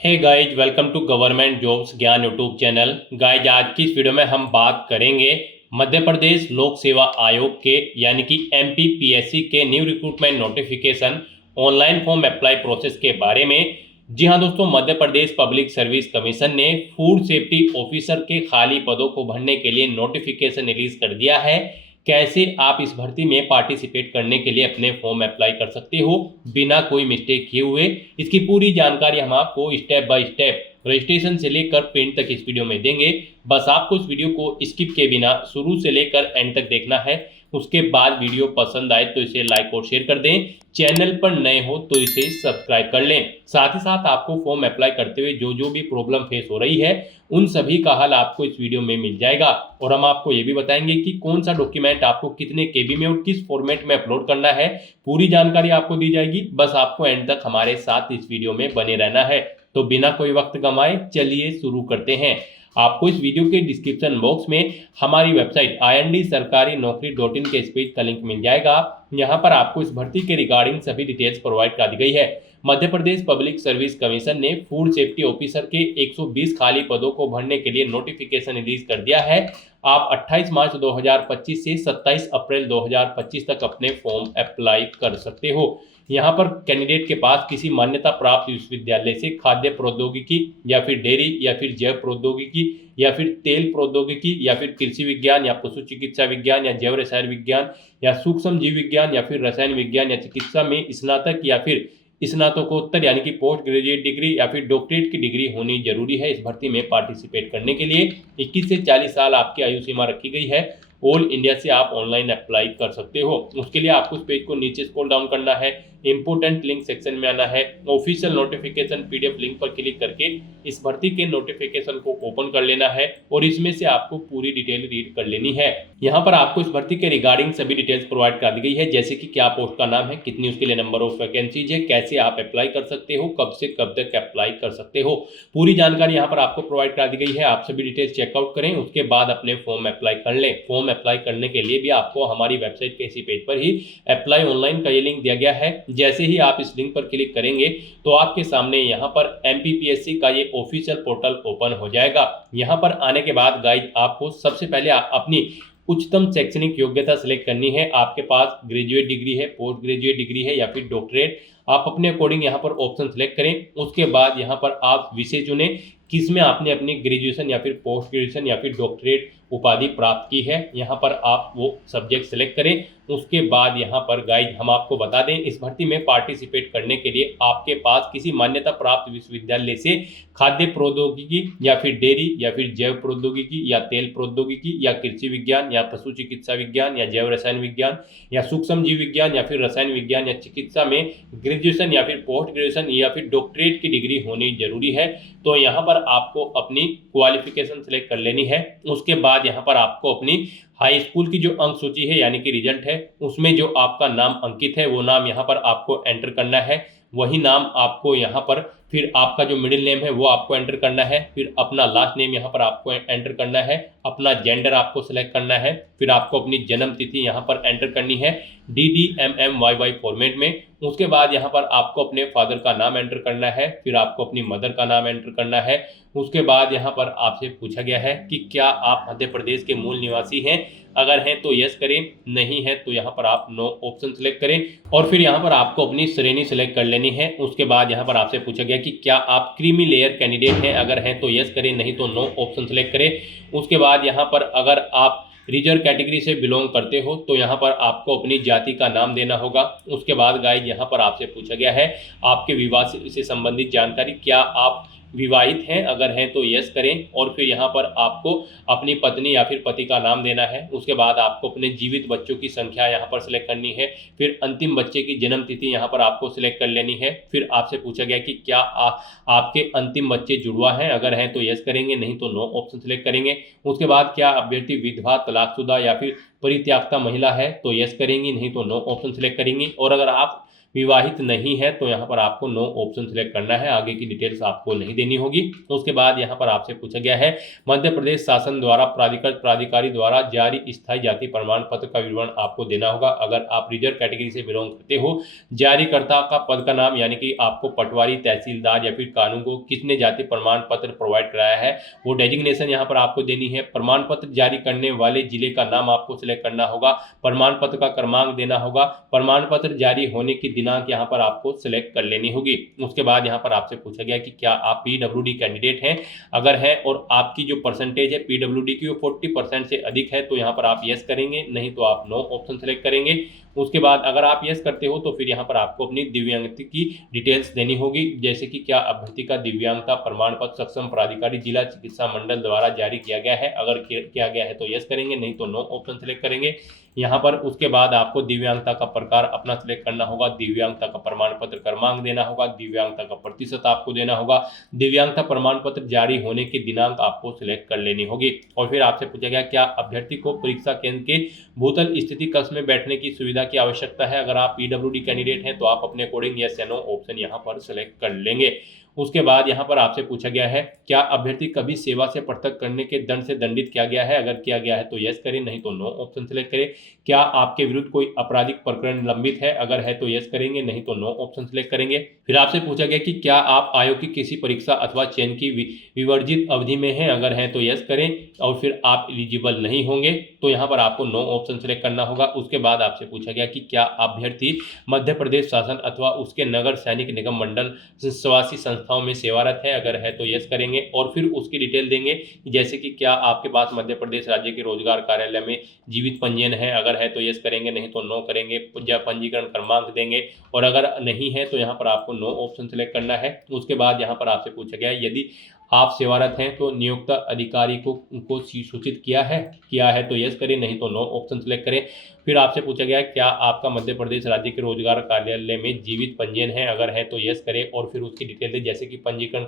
Hey guys, welcome to government jobs Gyan YouTube channel. Guys, आज की इस वीडियो में हम बात करेंगे मध्य प्रदेश लोक सेवा आयोग के यानी कि एमपीपीएससी के new recruitment notification online form apply process के बारे में। जी हाँ दोस्तों, मध्य प्रदेश पब्लिक सर्विस कमीशन ने फूड सेफ्टी ऑफिसर के खाली पदों को भरने के लिए नोटिफिकेशन रिलीज कर दिया है। कैसे आप इस भर्ती में पार्टिसिपेट करने के लिए अपने फॉर्म अप्लाई कर सकते हो बिना कोई मिस्टेक किए हुए, इसकी पूरी जानकारी हम आपको स्टेप बाय स्टेप रजिस्ट्रेशन से लेकर प्रिंट तक इस वीडियो में देंगे। बस आपको इस वीडियो को स्किप के बिना शुरू से लेकर एंड तक देखना है। उसके बाद वीडियो पसंद आए तो इसे लाइक और शेयर कर दें। चैनल पर नए हो तो इसे सब्सक्राइब कर लें। साथ ही साथ आपको फॉर्म अप्लाई करते हुए जो जो भी प्रॉब्लम फेस हो रही है उन सभी का हल आपको इस वीडियो में मिल जाएगा। और हम आपको ये भी बताएंगे कि कौन सा डॉक्यूमेंट आपको कितने केबी में और किस फॉर्मेट में अपलोड करना है। पूरी जानकारी आपको दी जाएगी। बस आपको एंड तक हमारे साथ इस वीडियो में बने रहना है। तो बिना कोई वक्त गंवाए चलिए शुरू करते हैं। आपको इस वीडियो के डिस्क्रिप्शन बॉक्स में हमारी वेबसाइट IND-sarkari-naukri.in के इस पेज का लिंक मिल जाएगा। यहाँ पर आपको इस भर्ती के रिगार्डिंग सभी डिटेल्स प्रोवाइड कर दी गई है। मध्य प्रदेश पब्लिक सर्विस कमीशन ने फूड सेफ्टी ऑफिसर के 120 खाली पदों को भरने के लिए नोटिफिकेशन रिलीज कर दिया है। आप 28 मार्च 2025 से 27 अप्रैल 2025 तक अपने फॉर्म अप्लाई कर सकते हो। यहाँ पर कैंडिडेट के पास किसी मान्यता प्राप्त विश्वविद्यालय से खाद्य प्रौद्योगिकी या फिर डेयरी या फिर जैव प्रौद्योगिकी या फिर तेल प्रौद्योगिकी या फिर कृषि विज्ञान या पशु चिकित्सा विज्ञान या जैव रसायन विज्ञान या सूक्ष्म जीव विज्ञान या फिर रसायन विज्ञान या चिकित्सा में स्नातक या फिर स्नातकोत्तर यानी कि पोस्ट ग्रेजुएट डिग्री या फिर डॉक्टरेट की डिग्री होनी जरूरी है। इस भर्ती में पार्टिसिपेट करने के लिए 21 से 40 साल आपकी आयु सीमा रखी गई है। ऑल इंडिया से आप ऑनलाइन अप्लाई कर सकते हो। उसके लिए आपको इस पेज को नीचे स्क्रॉल डाउन करना है, इंपोर्टेंट लिंक सेक्शन में आना है, ऑफिशियल नोटिफिकेशन पीडीएफ लिंक पर क्लिक करके इस भर्ती के नोटिफिकेशन को ओपन कर लेना है और इसमें से आपको पूरी डिटेल रीड कर लेनी है। यहाँ पर आपको इस भर्ती के रिगार्डिंग सभी डिटेल्स प्रोवाइड कर दी गई है, जैसे कि क्या पोस्ट का नाम है, कितनी उसके लिए नंबर ऑफ वैकेंसीज है, कैसे आप अप्लाई कर सकते हो, कब से कब तक अप्लाई कर सकते हो। पूरी जानकारी यहाँ पर आपको प्रोवाइड कर दी गई है। आप सभी डिटेल्स चेकआउट करें, उसके बाद अपने फॉर्म अप्लाई कर लें। फॉर्म अप्लाई करने के लिए भी आपको हमारी वेबसाइट के इसी पेज पर ही अप्लाई ऑनलाइन का ये लिंक दिया गया है। जैसे ही आप इस लिंक पर क्लिक करेंगे तो आपके सामने यहाँ पर एमपीपीएससी का ये ऑफिशियल पोर्टल ओपन हो जाएगा। यहाँ पर आने के बाद गाइज आपको सबसे पहले अपनी उच्चतम शैक्षणिक योग्यता सिलेक्ट करनी है। आपके पास ग्रेजुएट डिग्री है, पोस्ट ग्रेजुएट डिग्री है या फिर डॉक्टरेट, आप अपने अकॉर्डिंग यहाँ पर ऑप्शन सेलेक्ट करें। उसके बाद यहाँ पर आप विषय चुनें किसमें आपने अपनी ग्रेजुएशन या फिर पोस्ट ग्रेजुएशन या फिर डॉक्टरेट उपाधि प्राप्त की है। यहाँ पर आप वो सब्जेक्ट सेलेक्ट करें। उसके बाद यहाँ पर गाइड हम आपको बता दें, इस भर्ती में पार्टिसिपेट करने के लिए आपके पास किसी मान्यता प्राप्त विश्वविद्यालय से खाद्य प्रौद्योगिकी या फिर डेयरी या फिर जैव प्रौद्योगिकी या तेल प्रौद्योगिकी या कृषि विज्ञान या पशु चिकित्सा विज्ञान या जैव रसायन विज्ञान या सूक्ष्म जीव विज्ञान या फिर रसायन विज्ञान या चिकित्सा में ग्रेजुएशन या फिर पोस्ट ग्रेजुएशन या फिर डॉक्टरेट की डिग्री होनी जरूरी है। तो यहाँ पर आपको अपनी क्वालिफिकेशन सेलेक्ट कर लेनी है। उसके बाद यहाँ पर आपको अपनी हाई स्कूल की जो अंक सूची है यानी कि रिजल्ट है उसमें जो आपका नाम अंकित है वो नाम यहाँ पर आपको एंटर करना है। वही नाम आपको यहाँ पर फिर आपका जो मिडिल नेम है वो आपको एंटर करना है, फिर अपना लास्ट नेम यहाँ पर आपको एंटर करना है, अपना जेंडर आपको सेलेक्ट करना है, फिर आपको अपनी जन्म तिथि यहाँ पर एंटर करनी है DDMMYY फॉर्मेट में। उसके बाद यहाँ पर आपको अपने फादर का नाम एंटर करना है, फिर आपको अपनी मदर का नाम एंटर करना है। उसके बाद यहाँ पर आपसे पूछा गया है कि क्या आप मध्य प्रदेश के मूल निवासी हैं। अगर हैं तो यस करें, नहीं है तो यहाँ पर आप नो ऑप्शन सेलेक्ट करें और फिर यहाँ पर आपको अपनी श्रेणी सेलेक्ट कर लेनी है। उसके बाद यहाँ पर आपसे पूछा गया कि क्या आप क्रीमी लेयर कैंडिडेट हैं। अगर हैं तो यस करें, नहीं तो नो ऑप्शन सेलेक्ट करें। उसके बाद यहाँ पर अगर आप रिजर्व कैटेगरी से बिलोंग करते हो तो यहाँ पर आपको अपनी जाति का नाम देना होगा। उसके बाद गाइड यहाँ पर आपसे पूछा गया है आपके विवाह से संबंधित जानकारी, क्या आप विवाहित हैं। अगर हैं तो यस करें और फिर यहाँ पर आपको अपनी पत्नी या फिर पति का नाम देना है। उसके बाद आपको अपने जीवित बच्चों की संख्या यहाँ पर सिलेक्ट करनी है, फिर अंतिम बच्चे की जन्म तिथि यहाँ पर आपको सिलेक्ट कर लेनी है। फिर आपसे पूछा गया कि क्या आपके अंतिम बच्चे जुड़वा हैं। अगर हैं तो यस करेंगे, नहीं तो नो ऑप्शन सेलेक्ट करेंगे। उसके बाद क्या अभ्यर्थी विधवा, तलाकशुदा या फिर परित्यक्ता महिला है तो यस करेंगी, नहीं तो नो ऑप्शन सेलेक्ट करेंगी। और अगर आप विवाहित नहीं है तो यहाँ पर आपको नो ऑप्शन सेलेक्ट करना है, आगे की डिटेल्स आपको नहीं देनी होगी। उसके बाद यहाँ पर आपसे पूछा गया है मध्य प्रदेश शासन द्वारा प्राधिकारी द्वारा जारी स्थायी जाति प्रमाण पत्र का विवरण आपको देना होगा। अगर आप रिजर्व कैटेगरी से बिलोंग करते हो, जारीकर्ता का पद का नाम यानी कि आपको पटवारी, तहसीलदार या फिर कानून को किसने जाति प्रमाण पत्र प्रोवाइड कराया है वो डेजिग्नेशन यहाँ पर आपको देनी है। प्रमाण पत्र जारी करने वाले जिले का नाम आपको सिलेक्ट करना होगा, प्रमाण पत्र का क्रमांक देना होगा, प्रमाण पत्र जारी होने की दिनांक यहाँ पर आपको सिलेक्ट कर लेनी होगी। उसके बाद यहाँ पर आपसे पूछा गया कि क्या आप पीडब्ल्यूडी कैंडिडेट हैं, अगर है और आपकी जो परसेंटेज है पीडब्ल्यूडी की वो 40% से अधिक है तो यहाँ पर आप यस करेंगे, नहीं तो आप नो ऑप्शन सेलेक्ट करेंगे। उसके बाद अगर आप यस करते हो तो फिर यहाँ पर आपको अपनी दिव्यांगता की डिटेल्स देनी होगी, जैसे कि क्या अभ्यर्थी का दिव्यांगता प्रमाण पत्र सक्षम प्राधिकारी जिला चिकित्सा मंडल द्वारा जारी किया गया है, अगर किया गया है तो यस करेंगे, नहीं तो नो ऑप्शन सेलेक्ट करेंगे यहाँ पर। उसके बाद आपको दिव्यांगता का प्रकार अपना सिलेक्ट करना होगा, दिव्यांगता का प्रमाण पत्र क्रमांक देना होगा, दिव्यांगता का प्रतिशत आपको देना होगा, दिव्यांगता प्रमाण पत्र जारी होने की दिनांक आपको सिलेक्ट कर लेनी होगी। और फिर आपसे पूछा गया क्या अभ्यर्थी को परीक्षा केंद्र के भूतल स्थिति कक्ष में बैठने की सुविधा की आवश्यकता है, अगर आप पीडब्ल्यूडी कैंडिडेट हैं तो आप अपने अकॉर्डिंग यस या नो ऑप्शन यहाँ पर सिलेक्ट कर लेंगे। उसके बाद यहाँ पर आपसे पूछा गया है क्या अभ्यर्थी कभी सेवा से पृथक करने के दंड से दंडित किया गया है, अगर किया गया है तो यस करें, नहीं तो नो ऑप्शन सेलेक्ट करें। क्या आपके विरुद्ध कोई आपराधिक प्रकरण लंबित है, अगर है तो यस करेंगे, नहीं तो नो ऑप्शन सेलेक्ट करेंगे। फिर आपसे पूछा गया कि क्या आप आयोग की किसी परीक्षा अथवा चयन की विवर्जित अवधि में हैं, अगर है तो यस करें, और फिर आप एलिजिबल नहीं होंगे तो यहाँ पर आपको नो ऑप्शन सेलेक्ट करना होगा। उसके बाद आपसे पूछा गया कि क्या अभ्यर्थी मध्य प्रदेश शासन अथवा उसके नगर सैनिक निगम मंडल स्वासी संस्थाओं में सेवारत है, अगर है तो यस करेंगे, और फिर उसकी डिटेल देंगे, जैसे कि क्या आपके पास मध्य प्रदेश राज्य के रोजगार कार्यालय में जीवित पंजीयन है, अगर है तो यस करेंगे, नहीं तो नो करेंगे, पंजीकरण क्रमांक देंगे, और अगर नहीं है तो यहाँ पर आपको नो ऑप्शन सेलेक्ट करना है। उसके बाद यहाँ पर आपसे पूछा गया यदि आप सेवारत हैं तो नियुक्त अधिकारी को सूचित किया है तो यस करें, नहीं तो नो ऑप्शन सेलेक्ट करें। फिर आपसे पूछा गया क्या आपका मध्य प्रदेश राज्य के रोजगार कार्यालय में जीवित पंजीयन है, अगर है तो यस करें, और फिर उसकी डिटेल दे, जैसे कि पंजीकरण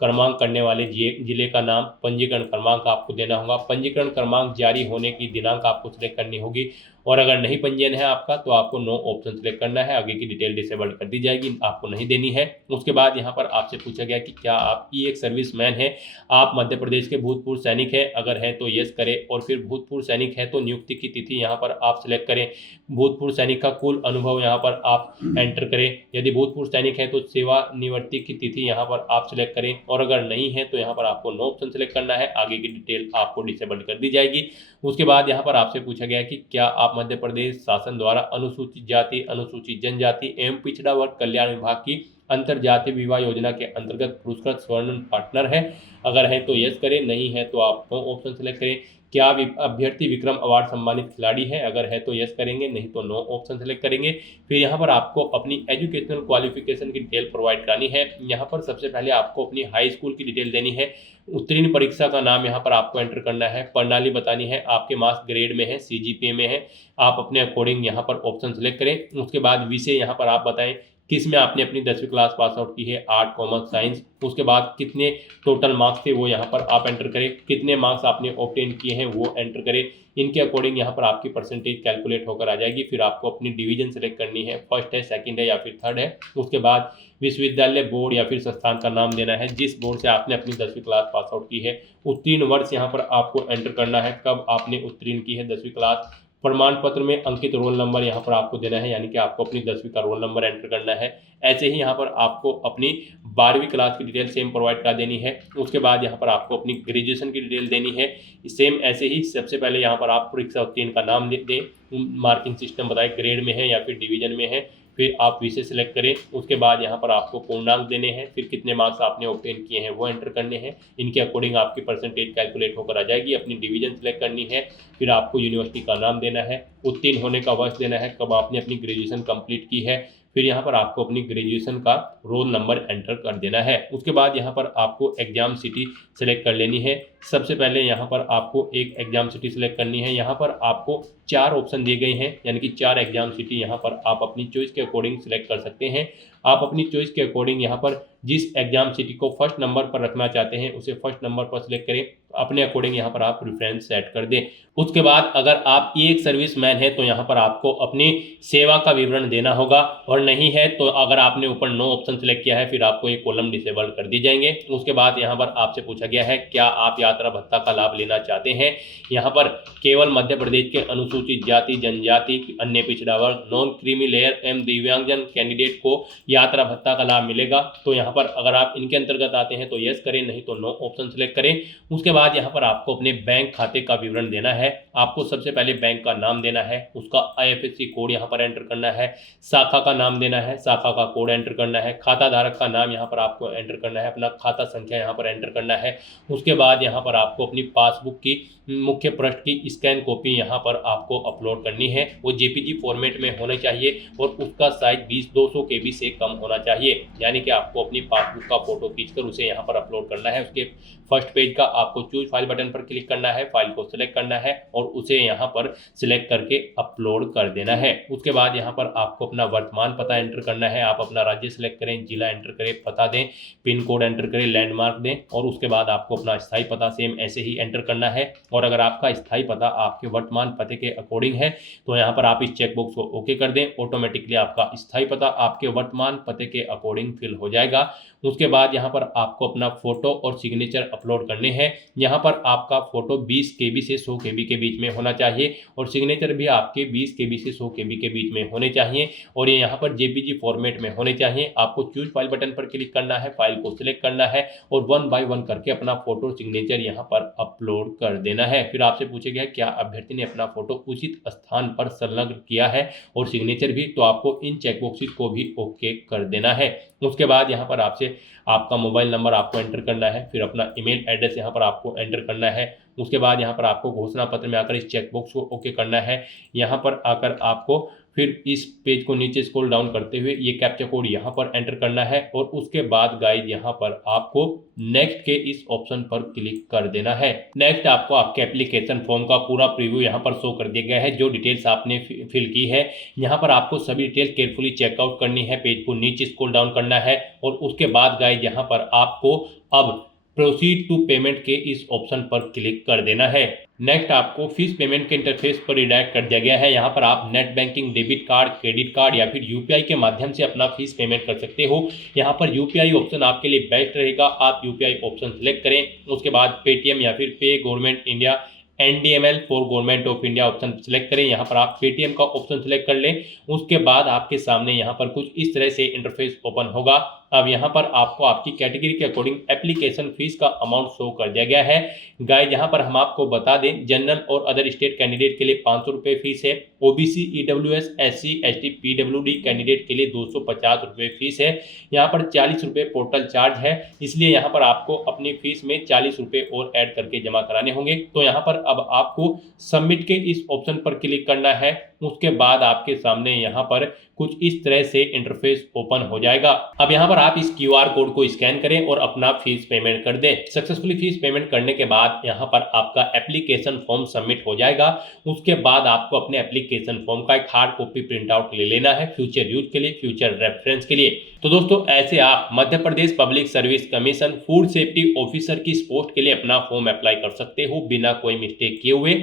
क्रमांक करने वाले जिले का नाम, पंजीकरण क्रमांक आपको देना होगा, पंजीकरण क्रमांक जारी होने की दिनांक आपको सिलेक्ट करनी होगी, और अगर नहीं पंजीयन है आपका तो आपको नो ऑप्शन सेलेक्ट करना है, आगे की डिटेल डिसेबल कर दी जाएगी, आपको नहीं देनी है। उसके बाद यहाँ पर आपसे पूछा गया कि क्या आप एक सर्विसमैन है, आप मध्य प्रदेश के भूतपूर्व सैनिक है, अगर है तो यस करें, और फिर भूतपूर्व सैनिक है तो नियुक्ति की तिथि यहाँ पर आप सिलेक्ट करें, भूतपूर्व सैनिक का कुल अनुभव यहाँ पर आप एंटर करें, यदि भूतपूर्व सैनिक है तो सेवानिवृत्ति की तिथि यहाँ पर आप सिलेक्ट करें, और अगर नहीं है तो यहाँ पर आपको नो ऑप्शन सेलेक्ट करना है, आगे की डिटेल आपको डिसेबल कर दी जाएगी। उसके बाद यहाँ पर आपसे पूछा गया कि क्या आप मध्य प्रदेश शासन द्वारा अनुसूचित जाति, अनुसूचित जनजाति एवं पिछड़ा वर्ग कल्याण विभाग की अंतरजातीय विवाह योजना के अंतर्गत पुरस्कृत स्वर्ण पार्टनर है, अगर है तो यस करें, नहीं है तो आप नो ऑप्शन सेलेक्ट करें। क्या अभ्यर्थी विक्रम अवार्ड सम्मानित खिलाड़ी है, अगर है तो यस करेंगे, नहीं तो नो ऑप्शन सेलेक्ट करेंगे। फिर यहाँ पर आपको अपनी एजुकेशनल क्वालिफिकेशन की डिटेल प्रोवाइड करानी है। यहाँ पर सबसे पहले आपको अपनी हाई स्कूल की डिटेल देनी है, उत्तीर्ण परीक्षा का नाम यहाँ पर आपको एंटर करना है, प्रणाली बतानी है, आपके मार्क्स ग्रेड में है, CGPA में है, आप अपने अकॉर्डिंग यहाँ पर ऑप्शन सेलेक्ट करें। उसके बाद विषय यहाँ पर आप बताएं किस में आपने अपनी 10वीं क्लास पास आउट की है, आर्ट, कॉमर्स, साइंस। उसके बाद कितने टोटल मार्क्स थे वो यहाँ पर आप एंटर करें, कितने मार्क्स आपने ऑब्टेन किए हैं वो एंटर करें, इनके अकॉर्डिंग यहाँ पर आपकी परसेंटेज कैलकुलेट होकर आ जाएगी। फिर आपको अपनी डिवीजन सेलेक्ट करनी है, फर्स्ट है, सेकंड है या फिर थर्ड है। उसके बाद विश्वविद्यालय बोर्ड या फिर संस्थान का नाम देना है, जिस बोर्ड से आपने अपनी 10वीं क्लास पास आउट की है, उत्तीर्ण वर्ष यहाँ पर आपको एंटर करना है, कब आपने उत्तीर्ण की है 10वीं क्लास, प्रमाण पत्र में अंकित रोल नंबर यहाँ पर आपको देना है, यानी कि आपको अपनी 10वीं का रोल नंबर एंटर करना है। ऐसे ही यहाँ पर आपको अपनी 12वीं क्लास की डिटेल सेम प्रोवाइड करा देनी है। उसके बाद यहाँ पर आपको अपनी ग्रेजुएशन की डिटेल देनी है, सेम ऐसे ही। सबसे पहले यहाँ पर आप परीक्षा उत्तीर्ण का नाम दें, मार्किंग सिस्टम बताएं, ग्रेड में है या फिर डिवीजन में है, फिर आप विषय सेलेक्ट करें। उसके बाद यहाँ पर आपको पूर्णांक देने हैं, फिर कितने मार्क्स आपने ऑब्टेन किए हैं वो एंटर करने हैं, इनके अकॉर्डिंग आपकी परसेंटेज कैलकुलेट होकर आ जाएगी। अपनी डिवीजन सेलेक्ट करनी है, फिर आपको यूनिवर्सिटी का नाम देना है, उत्तीर्ण होने का वर्ष देना है, कब आपने अपनी ग्रेजुएशन कंप्लीट की है, फिर यहाँ पर आपको अपनी ग्रेजुएशन का रोल नंबर एंटर कर देना है। उसके बाद यहाँ पर आपको एग्जाम सिटी सेलेक्ट कर लेनी है। सबसे पहले यहाँ पर आपको एक एग्जाम सिटी सेलेक्ट करनी है। यहाँ पर आपको 4 ऑप्शन दिए गए हैं, यानी कि 4 एग्जाम सिटी यहाँ पर आप अपनी चॉइस के अकॉर्डिंग सेलेक्ट कर सकते हैं। आप अपनी चॉइस के अकॉर्डिंग यहाँ पर जिस एग्जाम सिटी को फर्स्ट नंबर पर रखना चाहते हैं उसे फर्स्ट नंबर पर सिलेक्ट करें, अपने अकॉर्डिंग यहाँ पर आप प्रेफरेंस सेट कर दें। उसके बाद अगर आप एक सर्विसमैन है तो यहाँ पर आपको अपनी सेवा का विवरण देना होगा, और नहीं है तो अगर आपने ऊपर नो ऑप्शन सेलेक्ट किया है फिर आपको ये कॉलम डिसेबल कर दी जाएंगे। उसके बाद यहाँ पर आपसे पूछा गया है क्या आप यात्रा भत्ता का लाभ लेना चाहते हैं। यहाँ पर केवल मध्य प्रदेश के अनुसूचित जाति, जनजाति, अन्य पिछड़ा वर्ग, नॉन क्रीमी लेयर एवं दिव्यांगजन कैंडिडेट को यात्रा भत्ता का लाभ मिलेगा। तो यहाँ पर अगर आप इनके अंतर्गत आते हैं तो यस करें, नहीं तो नो ऑप्शन सेलेक्ट करें। उसके बाद यहाँ पर आपको अपने बैंक खाते का विवरण देना है। आपको सबसे पहले बैंक का नाम देना है, उसका IFSC कोड यहाँ पर एंटर करना है, शाखा का नाम देना है, शाखा का कोड एंटर करना है, खाता धारक का नाम यहाँ पर आपको एंटर करना है, अपना खाता संख्या यहाँ पर एंटर करना है। उसके बाद यहाँ पर आपको अपनी पासबुक की मुख्य पृष्ठ की स्कैन कॉपी यहाँ पर आपको अपलोड करनी है। वो JPG फॉर्मेट में होना चाहिए और उसका साइज 20-200 KB से कम होना चाहिए, यानी कि आपको अपनी पासबुक का फोटो खींचकर उसे यहाँ पर अपलोड करना है। उसके फर्स्ट पेज का आपको चूज फाइल बटन पर क्लिक करना है, फाइल को सिलेक्ट करना है और उसे यहाँ पर सिलेक्ट करके अपलोड कर देना है। उसके बाद यहाँ पर आपको अपना वर्तमान पता एंटर करना है। आप अपना राज्य सिलेक्ट करें, जिला एंटर करें, पता दें, पिन कोड एंटर करें, लैंडमार्क दें और उसके बाद आपको अपना स्थायी पता सेम ऐसे ही एंटर करना है। और अगर आपका स्थायी पता आपके वर्तमान पते के अकॉर्डिंग है तो यहाँ पर आप इस चेकबॉक्स को ओके कर दें, ऑटोमेटिकली आपका स्थायी पता आपके वर्तमान पते के अकॉर्डिंग फिल हो जाएगा। उसके बाद यहाँ पर आपको अपना फोटो और सिग्नेचर अपलोड करने हैं। यहाँ पर आपका फोटो 20 KB से 100 KB के बीच में होना चाहिए और सिग्नेचर भी आपके 20 KB से 100 KB के बीच में होने चाहिए और ये यहाँ पर JPG फॉर्मेट में होने चाहिए। आपको चूज फाइल बटन पर क्लिक करना है, फाइल को सिलेक्ट करना है और 1 बाय 1 करके अपना फोटो सिग्नेचर यहाँ पर अपलोड कर देना है। फिर आपसे पूछेगा क्या अभ्यर्थी ने अपना फोटो उचित स्थान पर संलग्न किया है और सिग्नेचर भी, तो आपको इन चेकबॉक्सेस को भी ओके कर देना है। उसके बाद यहाँ पर आपसे आपका मोबाइल नंबर आपको एंटर करना है, फिर अपना ईमेल एड्रेस यहाँ पर आपको एंटर करना है। उसके बाद यहाँ पर आपको घोषणा पत्र में आकर इस चेकबॉक्स को ओके करना है। यहाँ पर आकर आपको फिर इस पेज को नीचे स्क्रॉल डाउन करते हुए ये कैप्चा कोड यहाँ पर एंटर करना है और उसके बाद गाइस यहाँ पर आपको नेक्स्ट के इस ऑप्शन पर क्लिक कर देना है। नेक्स्ट आपको आपके एप्लीकेशन फॉर्म का पूरा प्रीव्यू यहाँ पर शो कर दिया गया है, जो डिटेल्स आपने फिल की है। यहाँ पर आपको सभी डिटेल केयरफुली चेकआउट करनी है, पेज को नीचे स्क्रॉल डाउन करना है और उसके बाद गाइस यहाँ पर आपको अब प्रोसीड टू पेमेंट के इस ऑप्शन पर क्लिक कर देना है। नेक्स्ट आपको फीस पेमेंट के इंटरफेस पर रिडायरेक्ट कर दिया गया है। यहाँ पर आप net banking, debit card, credit card या फिर UPI के माध्यम से अपना फीस पेमेंट कर सकते हो। यहाँ पर UPI ऑप्शन आपके लिए बेस्ट रहेगा, आप UPI ऑप्शन सेलेक्ट करें। उसके बाद पेटीएम या फिर पे government India NDML for government of India option select करें। यहाँ पर आप पेटीएम का ऑप्शन सेलेक्ट कर लें। उसके बाद आपके सामने यहाँ पर कुछ इस तरह से इंटरफेस ओपन होगा। अब यहाँ पर आपको आपकी कैटेगरी के अकॉर्डिंग एप्लीकेशन फीस का अमाउंट शो कर दिया गया है। गाइस यहाँ पर हम आपको बता दें, जनरल और अदर स्टेट कैंडिडेट के लिए 500 रुपये फीस है, OBC, EWS, SC, ST, PWD candidate के लिए 250 रुपये फीस है। यहाँ पर 40 रुपये पोर्टल चार्ज है, इसलिए यहाँ पर आपको अपनी फीस में 40 रुपये और ऐड करके जमा कराने होंगे। तो यहाँ पर अब आपको सबमिट के इस ऑप्शन पर क्लिक करना है। उसके बाद आपके सामने यहाँ पर कुछ इस तरह से इंटरफेस ओपन हो जाएगा। अब यहाँ पर आप इस QR कोड को स्कैन करें और अपना फीस पेमेंट कर दें। सक्सेसफुली फीस पेमेंट करने के बाद यहाँ पर आपका एप्लीकेशन फॉर्म सबमिट हो जाएगा। उसके बाद आपको अपने एप्लीकेशन फॉर्म का एक हार्ड कॉपी प्रिंट आउट ले लेना है फ्यूचर यूज के लिए, फ्यूचर रेफरेंस के लिए। तो दोस्तों ऐसे आप Madhya Pradesh public service commission food safety officer की इस पोस्ट के लिए अपना फॉर्म अप्लाई कर सकते हो बिना कोई मिस्टेक किए हुए।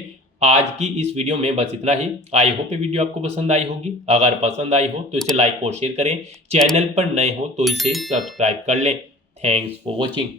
आज की इस वीडियो में बस इतना ही। आई होप ये वीडियो आपको पसंद आई होगी। अगर पसंद आई हो तो इसे लाइक और शेयर करें। चैनल पर नए हो तो इसे सब्सक्राइब कर लें। Thanks for watching.